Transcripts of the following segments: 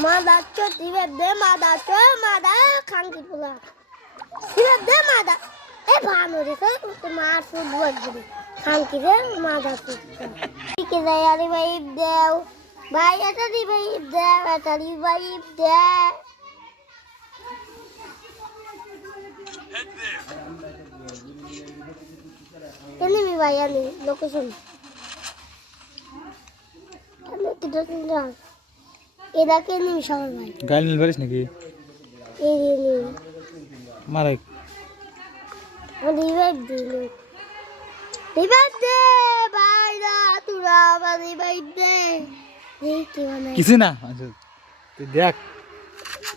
মাদা চটিবে দে মাদা চো মাদা খাঙ্কি পোলা দিবে দে মাদা এ ভানুরে কই মার ফুটবল দিবে খাঙ্কি রে মাদা ফুটবল কি যায় আরে ভাই দেও ভাই এটা দিবে দেও এটা দিবে ভাই দে enemy ভাই আমি লোকেশন আমি কি দোকান যাও এদা কে enemy সবার ভাই গাইল মিল পারিস নাকি এই enemy মারাই রিভাইভ দিল রিভাইভ দে ভাই না তুরা আমার রিভাইভ দে এই কি বানাই কিছু না আচ্ছা তুই দেখ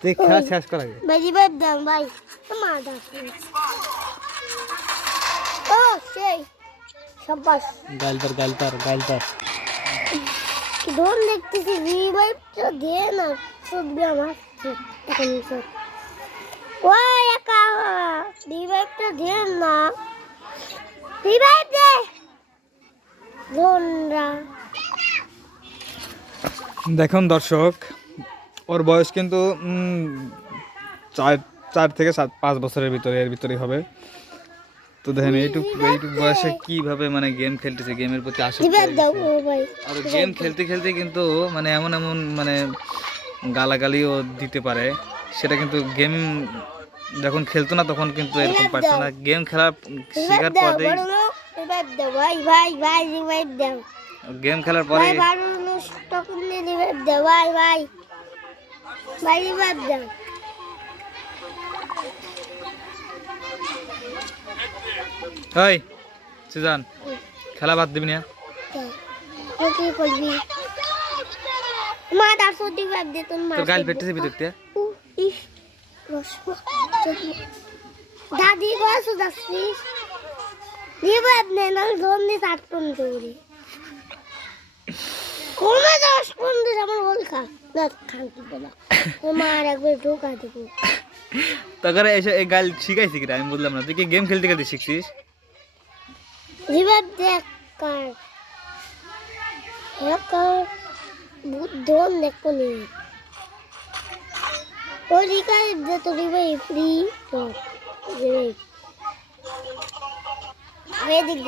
তুই খেলা শেষ কর আগে ভাই রিভাইভ দাও ভাই তোমার দাও ও সেই শাবাশ গাইল ডোন দেখতেছি রিভাইভ তো দে না শুধু আমার এখন সব ওই একা রিভাইভ তো দে না রিভাইভ দে ডোনরা দেখুন দর্শক ওর বয়স কিন্তু 4 থেকে 5 বছরের ভিতরে এর ভিতরেই হবে তো দেখেন এইটুকু বয়সে কিভাবে মানে গেম খেলতেছে গেমের প্রতি আসক্তি রিভাইভ দাও ও ভাই আর গেম খেলতে খেলতে কিন্তু মানে এমন মানে গালাগালিও দিতে পারে সেটা কিন্তু গেম যখন খেলতো না তখন কিন্তু এরকম পারতো না গেম খেলা শেখার পরেই রিভাইভ দাও ভাই ভাই ভাই রিভাইভ দাও গেম খেলার পরে ভাই বারুনো তখন রিভাইভ দাও ভাই ভাই ভাই রিভাইভ দাও ওই সুজান খেলা বাদ দিবি না ও কি করবি মা তার সত্যি রিভাইভ দে তোর মা তোর গাল পেটেছে ভিতরতে ইস রসমা দাদি গাছ যাচ্ছিস রিভাইভ নে না ধরনি 7 কোন দৌড়ি কোমে 10 কোন দিস আমার বল খা না খাঙ্কি বলা মার একবার ঢোকা দেবো তোকে এসে এই গাল শিখাইছি কি আমি বললাম না তুই কি গেম খেলতে খেলতে শিখছিস রিভাইভ দেখ কার কার বহুত ধন দেখো নি ও রিভাইভ দে তো রিভাইভ ফ্রি তো রিভাইভ এদিক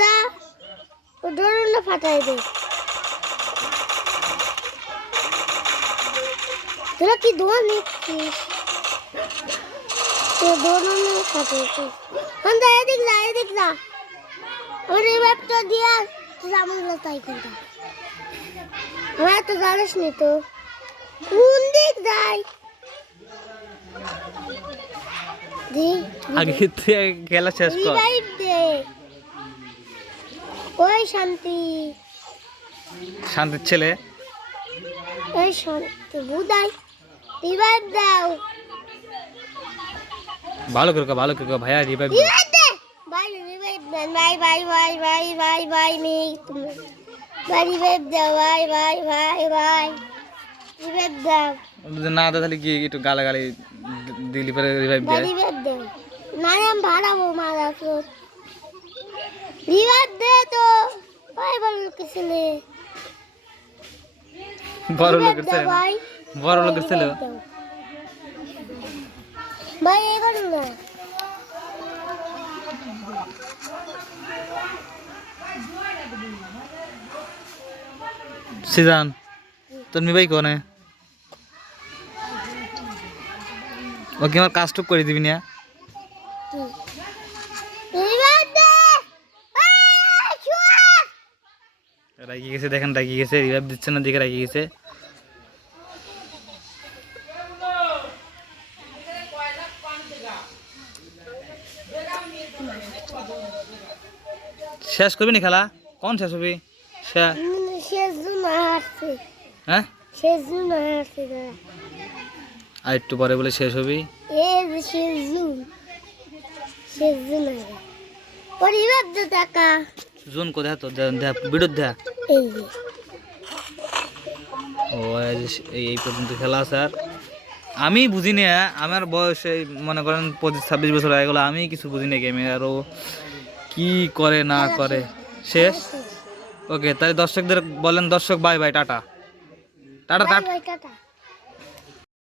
দা ও ডরন না ফাটাই দে তোরা কি ধোয়া নিচ্ছিস তো ডরন না ফাটাই দে হন্দা এদিক দা ওর রিভাইভ তো দিয়া তুই আমার লতাই করতা আমার তো জানিস নি তো কোন দিক যাই দি আগে তুই খেলা শেষ কর রিভাইভ দে ওই শান্তির ছেলে ওই শান্তি বুদাই রিভাইভ দাও ভালো করে ভাইয়া রিভাইভ রিভাইভ দে ভাই রিভাইভ দেন ভাই মি তুমি ভাই রিভাইভ দাও ভাই রিভাইভ দাও না দা তাহলে কি একটু গালাগালি দিলি পরে রিভাইভ ভাই দেয় রিভাইভ দাও না আমি ভাড়াবো মারা তো রিভাইভ দে তো ভাই বল কিছু নে বড় লোকের ছেলে না? ভাই বড় লোকের ছেলে ভাই এগোন না সিজান তোর মি ভাই কোনে ওকে আমার কাজ টুক করে দিবি না রিভাইভ দে রাগি গেছে দেখেন রাগি গেছে রিভাইভ দিচ্ছে না দিকে রাগি গেছে শেষ করবি না খেলা কোন শেষ হবি হ্যাঁ আর একটু পরে বলে শেষ হবি জুন কোথায় তো বিদ্যুৎ দেয়া ও এই পর্যন্ত খেলা স্যার আমি বুঝি না আমার বয়স এই মনে করেন 25-26 বছর হয়ে গেল আমি কিছু বুঝি না গেমে আরও কি করে না করে শেষ ওকে, তাহলে দর্শকদের বলেন, দর্শক bye bye, tata tata bye tata. Bye tata